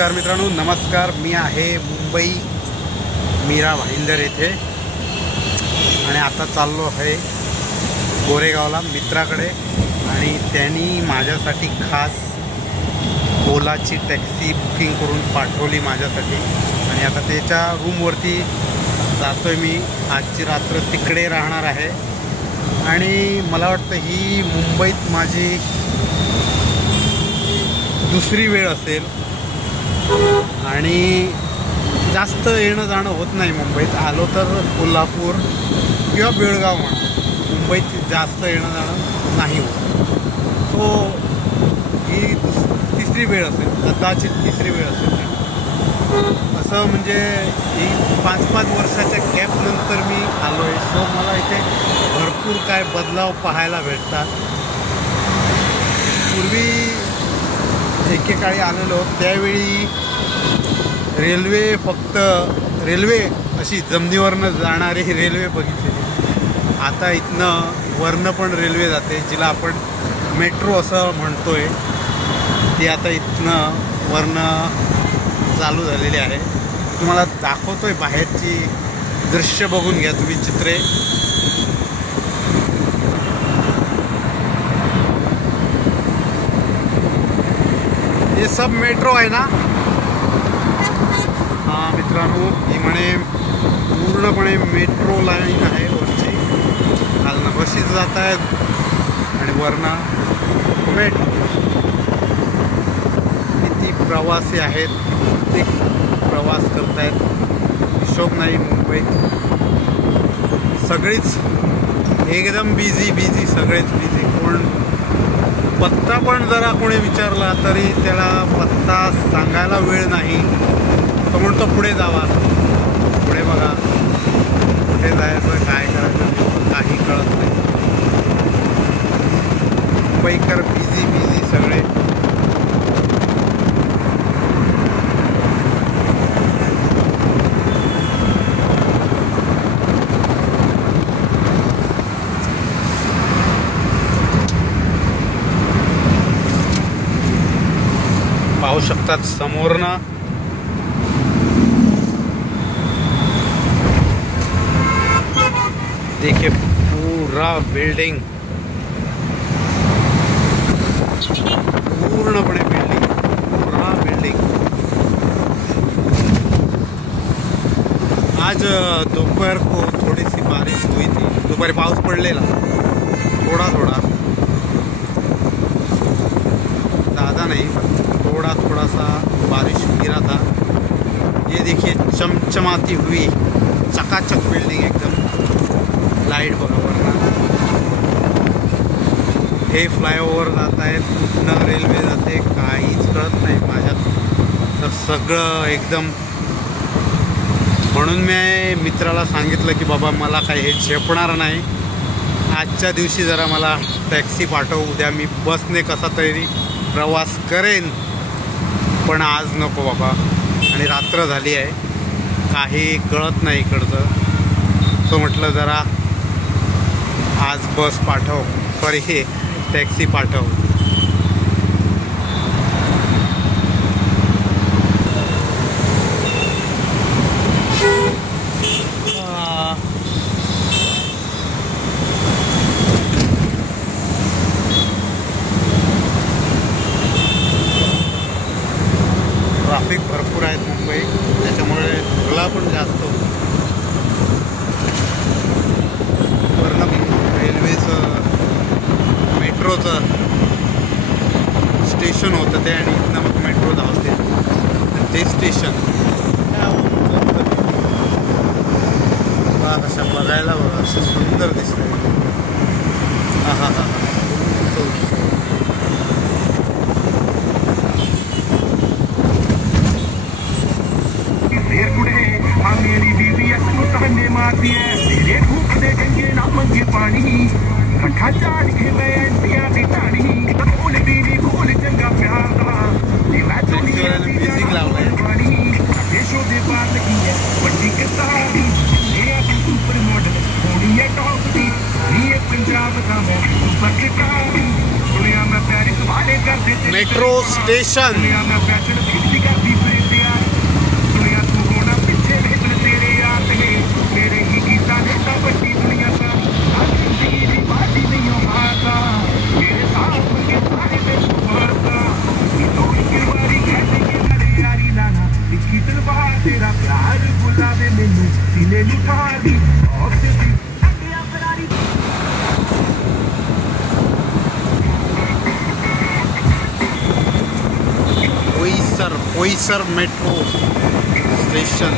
नमस्कार मित्रांनो, नमस्कार. मी आहे मुंबई मीरा भाईंदर येथे आणि आता चाललो आहे गोरेगावला मित्राकडे. आणि त्यांनी माझ्यासाठी खास ओलाची टॅक्सी बुकिंग करून पाठवली माझ्यासाठी. आणि आता त्याच्या रूमवरती जातोय मी. आजची रात्र तिकडे राहणार आहे आणि मला वाटतं ही मुंबईत माझी दुसरी वेळ असेल. आणि जास्त येणं जाणं होत नाही मुंबईत. आलो तर कोल्हापूर किंवा बेळगाव म्हणा, मुंबईत जास्त येणं जाणं नाही होत. सो ही तिसरी वेळ असेल, कदाचित तिसरी वेळ असेल. असं म्हणजे ही 5-5 वर्षाच्या गॅपनंतर मी आलो आहे. सो मला इथे भरपूर काय बदलाव पाहायला भेटतात. पूर्वी एकेकाळी आलेलो त्यावेळी रेल्वे अशी जमिनीवरनं जाणारी रेल्वे बघितलेली. आता इथनं वरनं पण रेल्वे जाते, जिला आपण मेट्रो असं म्हणतोय. ती आता इथनं वरनं चालू झालेली आहे. तुम्हाला दाखवतोय बाहेरची दृश्य, बघून घ्या तुम्ही चित्रे. हे सब मेट्रो आहे ना. हां मित्रांनो, ही म्हणे पूर्णपणे मेट्रो लाईन आहे वरची. खालनं बशीच जात आहेत आणि वरनं मेट्रो. किती प्रवासी आहेत, किती प्रवास करतायत, हिशोब नाही. मुंबईत सगळीच एकदम बिझी, सगळेच बिझी. कोण पत्ता पण जरा कोणी विचारला तरी त्याला पत्ता सांगायला वेळ नाही. तो म्हणतो पुढे जावा, पुढे बघा, कुठे जायचं, काय करायचं काही कळत नाही. मुंबईकर बिझी सगळे. पाहू शकतात समोरनं देखिए पूरा बिल्डिंग, पूर्णपणे बिल्डिंग, पूरा बिल्डिंग. आज दोपहर को थोड़ी सी बारिश हुई थी. दोपहर पाऊस पडलेला थोड़ा ज़्यादा नहीं, थोड़ा सा बारिश गिरा था. ये देखिए चमचमाती हुई चकाचक बिल्डिंग एकदम. लाईट बरोबर ना. हे फ्लायओव्हर जात आहेत, कुठनं रेल्वे जाते काहीच कळत नाही माझ्यात तर. सगळं एकदम. म्हणून मी मित्राला सांगितलं की बाबा मला काही हे झेपणार नाही. आजच्या दिवशी जरा मला टॅक्सी पाठव, उद्या मी बसने कसा तरी प्रवास करेन, पण आज नको बाबा. आणि रात्र झाली आहे, काही कळत नाही इकडचं. तो म्हटलं जरा आज बस पाठव, सॉरी हे टॅक्सी पाठव. ट्रॅफिक भरपूर आहेत मुंबईत, त्याच्यामुळे धुळा पण जास्त होतो. वरनं रेल्वेचं मेट्रोचं स्टेशन होतं ते, आणि इथनं मग मेट्रो धावते. ते स्टेशन कशा बघायला बघा, असं सुंदर दिसतंय. हा मेरी बीवी ताने मारती है, मेरे भूख दे गंगे ना मंगे पानी. ठा चाड़ के मैं अंटिया दी टाणी, फूल बीवी फूल चंगा प्यार दा. मैं तो म्यूजिक लावलाय. देशों दे बात की है बड़ी किताबी. ये सुपर मॉडल होनी है टॉप दी. ये पंजाब का मैं सुपर किताबी. दुनिया में पेरिस वाले कर दे मेट्रो स्टेशन. दुनिया में फैशन करती बोईसर मेट्रो स्टेशन